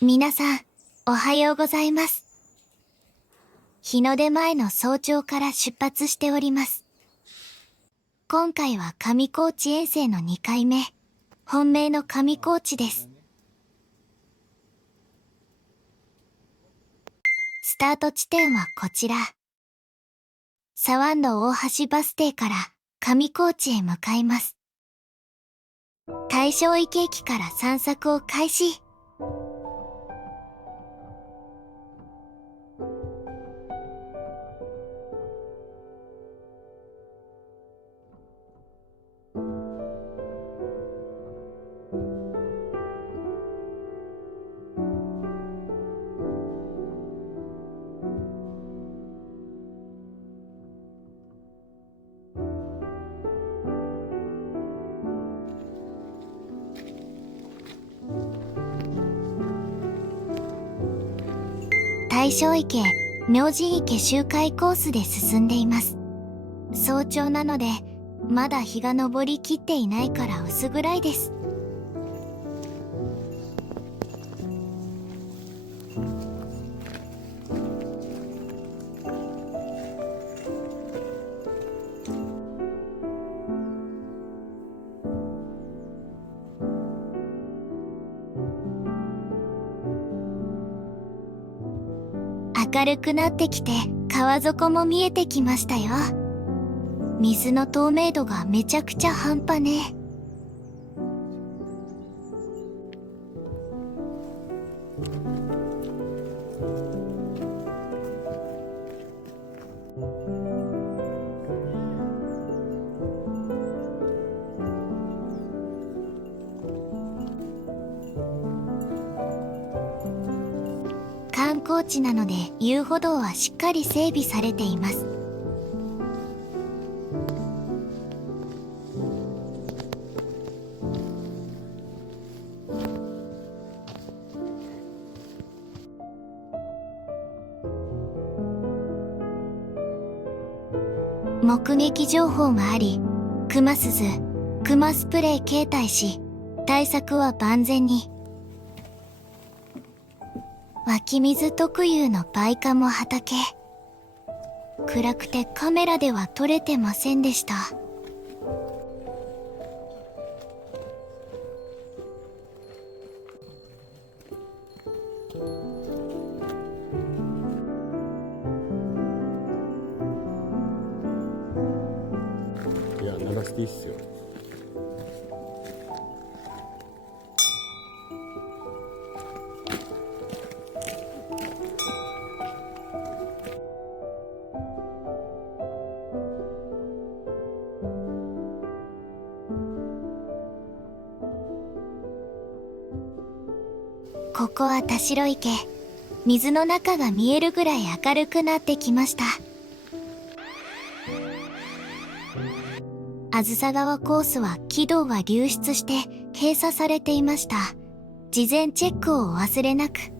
皆さん、おはようございます。日の出前の早朝から出発しております。今回は上高地遠征の2回目、本命の上高地です。スタート地点はこちら。左湾の大橋バス停から上高地へ向かいます。大正池駅から散策を開始。大正池、明神池周回コースで進んでいます。早朝なので、まだ日が昇りきっていないから薄暗いです。明るくなってきて川底も見えてきましたよ。水の透明度がめちゃくちゃ半端ね。観光地なので遊歩道はしっかり整備されています。目撃情報があり、クマスズ、クマスプレー携帯し、対策は万全に。湧き水特有のバイカモ畑。暗くてカメラでは撮れてませんでした。いや、流していいっすよ。ここは田代池。水の中が見えるぐらい明るくなってきました。あずさ川コースは軌道が流出して閉鎖されていました。事前チェックをお忘れなく。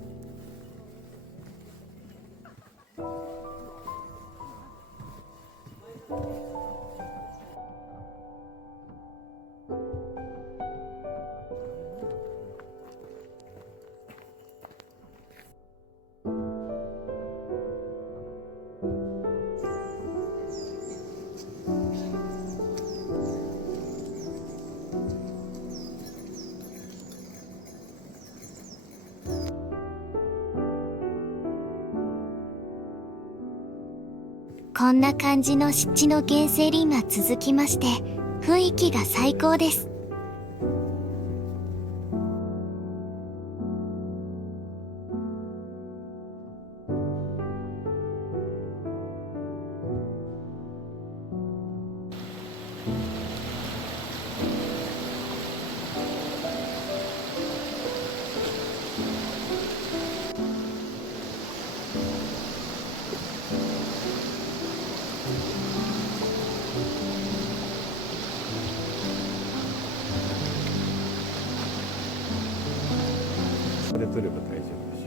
こんな感じの湿地の原生林が続きまして、雰囲気が最高です。で取れば大丈夫でし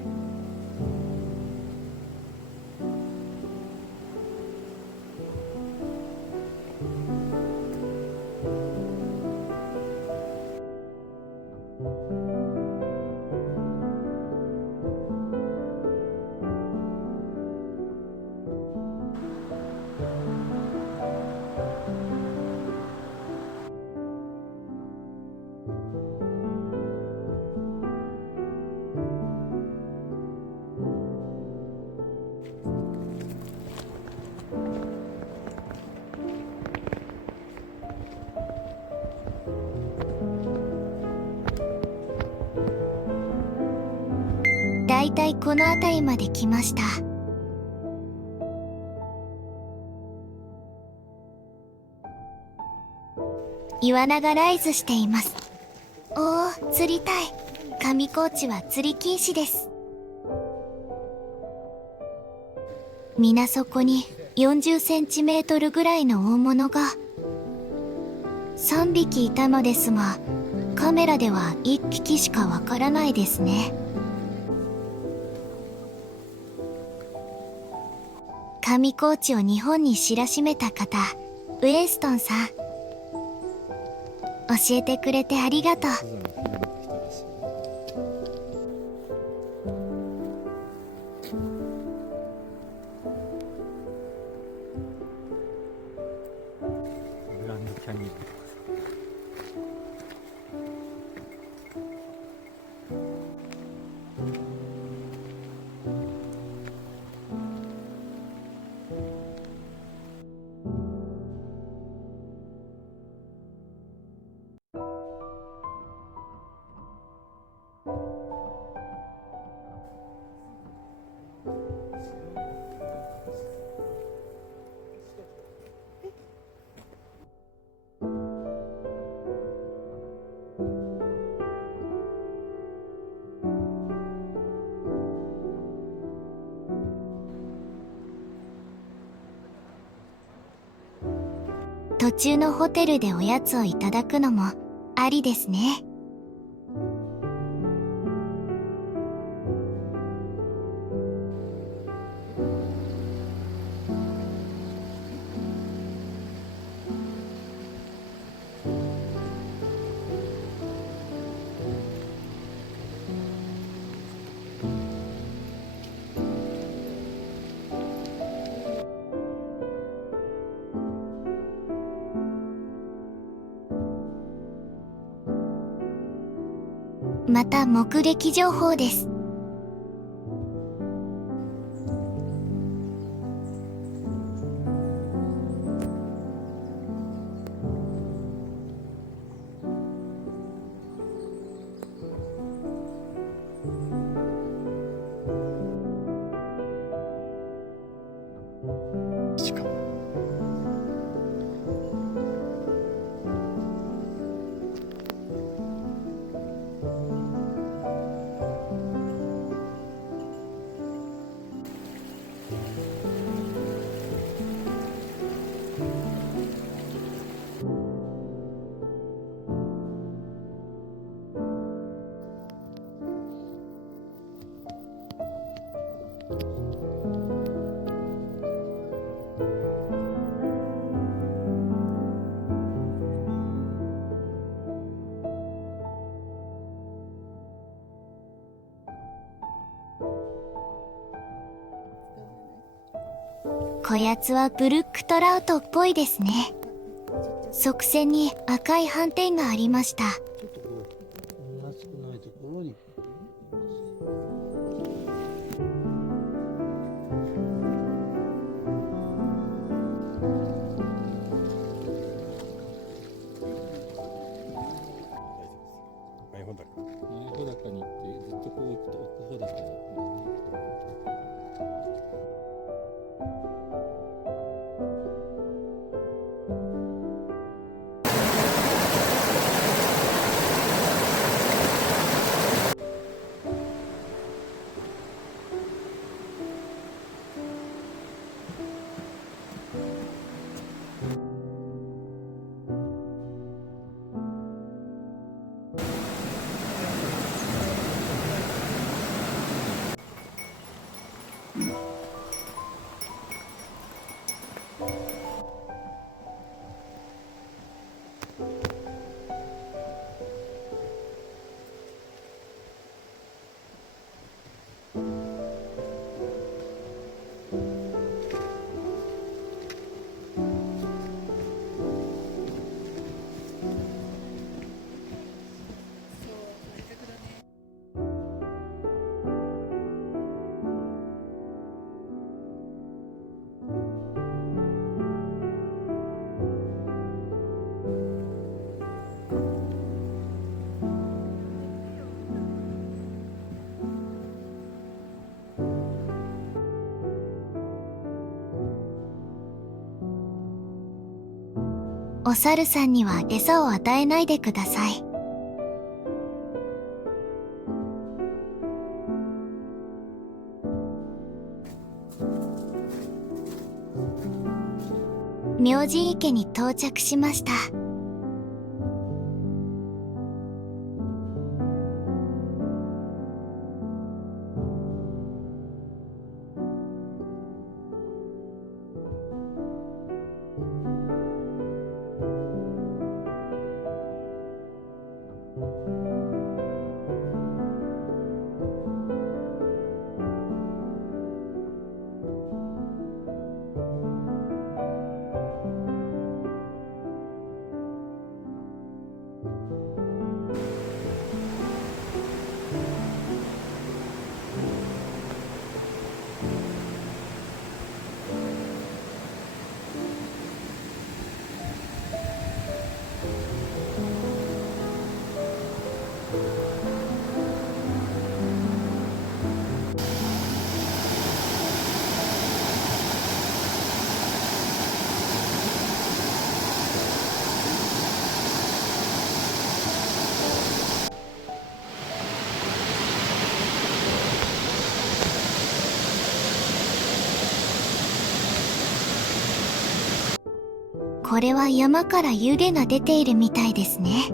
だいたいこの辺りまで来ました。イワナがライズしています。おお、釣りたい。上高地は釣り禁止です。水底に40センチメートルぐらいの大物が3匹いたのですが、カメラでは1匹しかわからないですね。上高地を日本に知らしめた方、ウェイストンさん、教えてくれてありがとう。グランドキャニオンとか途中のホテルでおやつをいただくのもありですね。また目撃情報です。しかもこやつはブルックトラウトっぽいですね。側線に赤い斑点がありました。ちょっとこう、同じくないところに。前穂高前穂高に行って、ずっとこう行くと奥穂高に行くんですね。お猿さんには餌を与えないでください。明神池に到着しました。これは山から湯気が出ているみたいですね。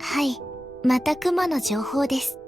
はい、また熊の情報です。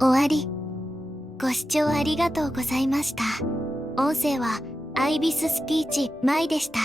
終わり。ご視聴ありがとうございました。音声はアイビススピーチマイでした。